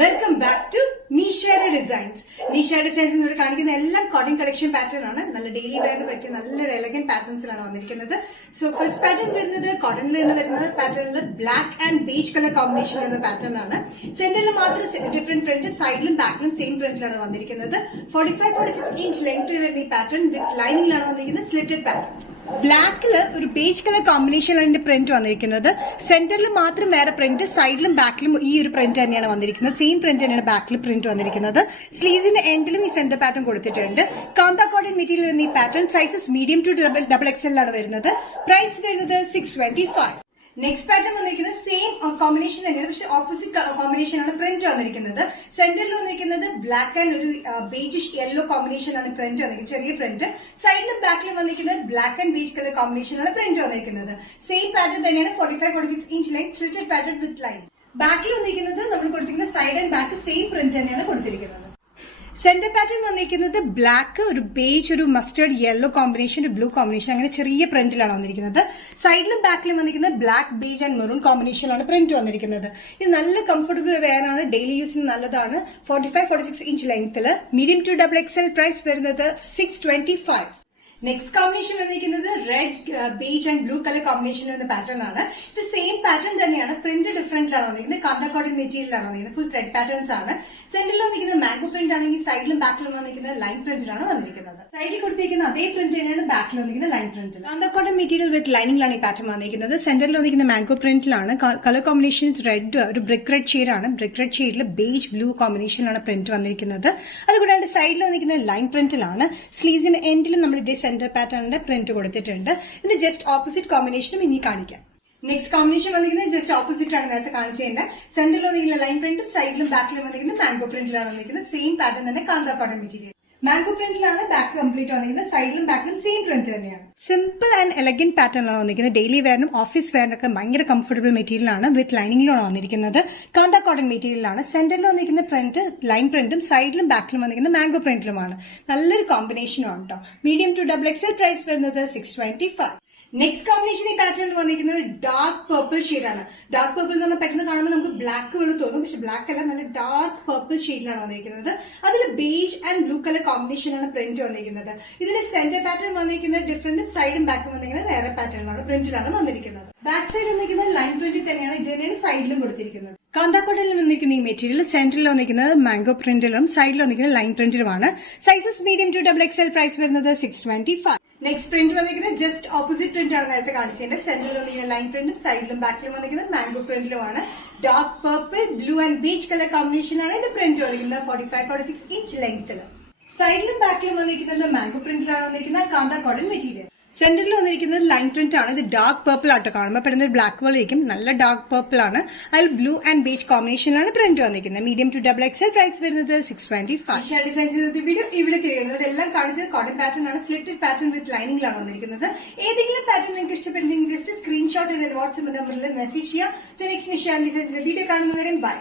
Welcome back to നീഷയുടെ designs. നീഷയുടെ designs ഇവിടെ കാണിക്കുന്ന എല്ലാം കോട്ടൺ കളക്ഷൻ പാറ്റേൺ ആണ്. നല്ല ഡെയിലി വെയറിന് പറ്റിയ നല്ലൊരു എലഗന്റ് പാറ്റേൺസിലാണ് വന്നിരിക്കുന്നത്. സോ ഫസ്റ്റ് പാറ്റേൺ വരുന്നത് കോട്ടണിൽ നിന്ന് വരുന്ന പാറ്റേണിൽ black and beige colour combination വരുന്ന പാറ്റേൺ ആണ്. സെന്ററിൽ മാത്രം ഡിഫറെന്റ് പ്രിന്റ്, സൈഡിലും ബാക്കിലും സെയിം പ്രിന്റിലാണ് വന്നിരിക്കുന്നത്. 45-46 ഇഞ്ച് ലെങ്ത്തിൽ വരുന്ന ഈ പാറ്റേൺ വിത്ത് ലൈനിങ്ങിലാണ് വന്നിരിക്കുന്നത്. Slitted pattern. ബ്ലാക്കില് ഒരു ബേജ് കളർ കോമ്പിനേഷനിലാണ് ഇതിന്റെ പ്രിന്റ് വന്നിരിക്കുന്നത്. സെന്ററിൽ മാത്രം വേറെ പ്രിന്റ്, സൈഡിലും ബാക്കിലും ഈ ഒരു പ്രിന്റ് തന്നെയാണ് വന്നിരിക്കുന്നത്. സെയിം പ്രിന്റ് തന്നെയാണ് ബാക്കിൽ പ്രിന്റ് വന്നിരിക്കുന്നത്. സ്ലീവ്സിന്റെ എൻഡിലും ഈ സെന്റർ പാറ്റേൺ കൊടുത്തിട്ടുണ്ട്. കാന്ത കോട്ടൺ മെറ്റീരിയൽ വരുന്ന ഈ pattern sizes medium to double XL ആണ് വരുന്നത്. പ്രൈസ് വരുന്നത് 625. നെക്സ്റ്റ് പാറ്റേൺ വന്നിരിക്കുന്നത് സെയിം കോമ്പിനേഷൻ തന്നെയാണ്, പക്ഷെ ഓപ്പോസിറ്റ് കോമ്പിനേഷൻ ആണ് പ്രിന്റ് വന്നിരിക്കുന്നത്. സെന്ററിൽ വന്നിരിക്കുന്നത് ബ്ലാക്ക് ആൻഡ് ഒരു ബേജിഷ് യെല്ലോ കോമ്പിനേഷൻ ആണ് പ്രിന്റ് വന്നിരിക്കുന്നത്, ചെറിയ പ്രിന്റ്. സൈഡിലും ബാക്കിലും വന്നിരിക്കുന്നത് black and beige colour combination ആണ് പ്രിന്റ് വന്നിരിക്കുന്നത്. സെയിം പാറ്റേൺ തന്നെയാണ്. 45-46 inch length, slitted pattern with line. ബാക്കിൽ വന്നിരിക്കുന്നത് നമ്മൾ കൊടുത്തിരിക്കുന്ന side and back same print തന്നെയാണ് കൊടുത്തിരിക്കുന്നത്. സെന്റർ പാറ്റേൺ വന്നിരിക്കുന്നത് ബ്ലാക്ക്, ഒരു ബേജ്, ഒരു മസ്റ്റേർഡ് യെല്ലോ കോമ്പിനേഷൻ, ഒരു ബ്ലൂ കോമ്പിനേഷൻ, അങ്ങനെ ചെറിയ പ്രിന്റിലാണ് വന്നിരിക്കുന്നത്. സൈഡിലും ബാക്കിലും വന്നിരിക്കുന്നത് ബ്ലാക്ക്, ബേജ് ആൻഡ് മെറൂൺ കോമ്പിനേഷനിലാണ് പ്രിന്റ് വന്നിരിക്കുന്നത്. ഇത് നല്ല കംഫർട്ടബിൾ വെയർ ആണ്, ഡെയിലി യൂസിന് നല്ലതാണ്. 45-46 ഇഞ്ച് ലെങ്ത്തിൽ, medium to double XL. Price വരുന്നത് 625. നെക്സ്റ്റ് കോമ്പിനേഷൻ വന്നിരിക്കുന്നത് red, beige and blue colour combination വരുന്ന പാറ്റേൺ ആണ്. ഇത് സെയിം പാറ്റേൺ തന്നെയാണ്, പ്രിന്റ് ഡിഫറെന്റിലാണ് വന്നിരിക്കുന്നത്. കാന്ത കോട്ടൺ മെറ്റീരിയലാണ് വന്നിരിക്കുന്നത്. ഫുൾ ത്രെഡ് പാറ്റേൺസ് ആണ്. സെന്ററിൽ വന്നിരിക്കുന്നത് മാംഗോ പ്രിന്റ് ആണെങ്കിൽ സൈഡിലും ബാക്കിലും വന്നിരിക്കുന്നത് ലൈൻ പ്രിന്റിലാണ് വന്നിരിക്കുന്നത്. സൈഡിൽ കൊടുത്തിരിക്കുന്ന അതേ പ്രിന്റ് തന്നെയാണ് ബാക്കിൽ വന്നിരിക്കുന്നത് line പ്രിന്റിൽ. Kantha cotton material with ലൈനിങ്ങിലാണ് ഈ പാറ്റേൺ വന്നിരിക്കുന്നത്. സെന്ററിൽ വന്നിരിക്കുന്ന മാംഗോ പ്രിന്റിലാണ്. കളർ കോമ്പിനേഷൻ റെഡ്, ഒരു ബ്രിക്ക് റെഡ് ഷെയ്ഡാണ്. ബ്രിക്ക് റെഡ് ഷെയ്ഡിൽ ബേജ് ബ്ലൂ കോമ്പിനേഷനിലാണ് പ്രിന്റ് വന്നിരിക്കുന്നത്. അതുകൂടാണ്ട് സൈഡിൽ വന്നിരിക്കുന്നത് ലൈൻ പ്രിന്റിലാണ്. സ്ലീവ്സിന് എൻഡിലും നമ്മൾ ഇതേ സെന്റർ പാറ്റേണിന്റെ പ്രിന്റ് കൊടുത്തിട്ടുണ്ട്. ഇതിന്റെ ജസ്റ്റ് ഓപ്പോസിറ്റ് കോമ്പിനേഷനും ഇനി കാണിക്കാം. നെക്സ്റ്റ് കോമ്പിനേഷൻ വന്നിരിക്കുന്നത് ജസ്റ്റ് ഓപ്പോസിറ്റ് ആണ് നേരത്തെ കാണിച്ചതിന്റെ. സെന്ററിൽ വന്നിരിക്കുന്ന ലൈൻ പ്രിന്റും സൈഡിലും ബാക്കിലും വന്നിരിക്കുന്നത് മാംഗോ പ്രിന്റിലാണ് വന്നിരിക്കുന്നത്. സെയിം പാറ്റേൺ തന്നെ കാന്ത കോട്ടൺ മെറ്റീരിയൽ. മാംഗോ പ്രിന്റിലാണ് ബാക്ക് കംപ്ലീറ്റ് വന്നിരിക്കുന്നത്. സൈഡിലും ബാക്കിലും സെയിം പ്രിന്റ് തന്നെയാണ്. സിമ്പിൾ ആൻഡ് എലഗന്റ് പാറ്റേണിലാണ് വന്നിരിക്കുന്നത്. ഡെയിലി വെയറിനും ഓഫീസ് വെയറിനൊക്കെ ഭയങ്കര കംഫർട്ടബിൾ മെറ്റീരിയലാണ്. വിത്ത് ലൈനിങ്ങിലാണ് വന്നിരിക്കുന്നത്. കാന്ത കോട്ടൺ മെറ്റീരിയലാണ്. സെന്ററിൽ വന്നിരിക്കുന്ന പ്രിന്റ് ലൈൻ പ്രിന്റും സൈഡിലും ബാക്കിലും വന്നിരിക്കുന്ന മാംഗോ പ്രിന്റിലുമാണ്. നല്ലൊരു കോമ്പിനേഷനും ആണ് കേട്ടോ. Medium to double XL. Price വരുന്നത് 625. നെക്സ്റ്റ് കോമ്പിനേഷൻ ഈ പാറ്റേണിൽ വന്നിരിക്കുന്നത് ഡാർക്ക് പർപ്പിൾ ഷെയ്ഡാണ്. ഡാർക്ക് പർപ്പിൾ എന്ന് പറഞ്ഞാൽ പെട്ടെന്ന് കാണുമ്പോൾ നമുക്ക് ബ്ലാക്ക് പോലെ തോന്നും, പക്ഷെ ബ്ലാക്ക് അല്ല, നല്ല ഡാർക്ക് പർപ്പിൾ ഷെയ്ഡിലാണ് വന്നിരിക്കുന്നത്. അതിൽ ബേജ് ആൻഡ് ബ്ലൂ കളർ കോമ്പിനേഷനാണ് പ്രിന്റ് വന്നിരിക്കുന്നത്. ഇതിന്റെ സെന്റർ പാറ്റേൺ വന്നിരിക്കുന്നത് ഡിഫറെന്റ്, സൈഡും ബാക്കും വന്നിരിക്കുന്നത് വേറെ പാറ്റേണിലാണ്, പ്രിന്റിലാണ് വന്നിരിക്കുന്നത്. ബാക്ക് സൈഡ് വന്നിരിക്കുന്നത് ലൈൻ പ്രിന്റിൽ തന്നെയാണ്. ഇത് തന്നെയാണ് സൈഡിലും കൊടുത്തിരിക്കുന്നത്. കാന്ത കോട്ടണിൽ വന്നിരിക്കുന്ന ഈ മെറ്റീരിയൽ സെന്ററിൽ വന്നിരിക്കുന്നത് മാംഗോ പ്രിന്റിലും സൈഡിൽ വന്നിരിക്കുന്നത് ലൈൻ പ്രിന്റിലുമാണ്. Sizes medium to double XL. Price വരുന്നത് 625. നെക്സ്റ്റ് പ്രിന്റ് വന്നിരിക്കുന്നത് ജസ്റ്റ് ഓപ്പോസിറ്റ് പ്രിന്റ് ആണ് നേരത്തെ കാണിച്ചതിന്റെ. സെന്ററിൽ വന്നിരിക്കുന്ന ലൈൻ പ്രിന്റും സൈഡിലും ബാക്കിലും വന്നിരിക്കുന്നത് മാംഗോ പ്രിന്റിലുമാണ്. Dark purple, blue and peach colour കോമ്പിനേഷനാണ് ഇതിന്റെ പ്രിന്റ് വന്നിരിക്കുന്നത്. 45-46 ഇഞ്ച് ലെങ്ത്തിൽ. സൈഡിലും ബാക്കിലും വന്നിരിക്കുന്നത് മാംഗോ പ്രിന്റിലാണ് വന്നിരിക്കുന്നത് കാന്ത കോട്ടൺ മെറ്റീരിയൽ. സെന്ററിൽ വന്നിരിക്കുന്നത് ലൈൻ പ്രിന്റ് ആണ്. ഇത് ഡാർക്ക് പർപ്പിൾ ആട്ടോ, കാണുമ്പോൾ പെടുന്ന ഒരു ബ്ലാക്ക് പോലെ ഇരിക്കും. നല്ല ഡാർക്ക് പർപ്പിൾ ആണ്. അതിൽ ബ്ലൂ ആൻഡ് ബേജ് കോമ്പിനേഷനാണ് പ്രിന്റ് വന്നിരിക്കുന്നത്. Medium to double XL. Price വരുന്നത് 625. ഡിസൈൻ ചെയ്ത വീഡിയോ ഇവിടെ ചെയ്യുന്നത് എല്ലാം കാണിച്ചത് കോട്ടൺ പാറ്റേൺ ആണ്. സ്ലിറ്റഡ് പാറ്റേൺ വിത്ത് ലൈനിങ്ങിലാണ് വന്നിരിക്കുന്നത്. ഏതെങ്കിലും പാറ്റേൺ നിങ്ങൾക്ക് ഇഷ്ടപ്പെട്ടെങ്കിൽ ജസ്റ്റ് സ്ക്രീൻഷോട്ട് ചെയ്ത് വാട്സ്ആപ്പ് നമ്പറിൽ മെസ്സേജ് ചെയ്യാം. നെക്സ്റ്റ് നിഷ ഡിസൈൻസിന്റെ വീഡിയോ കാണുന്നവരെ ബൈ.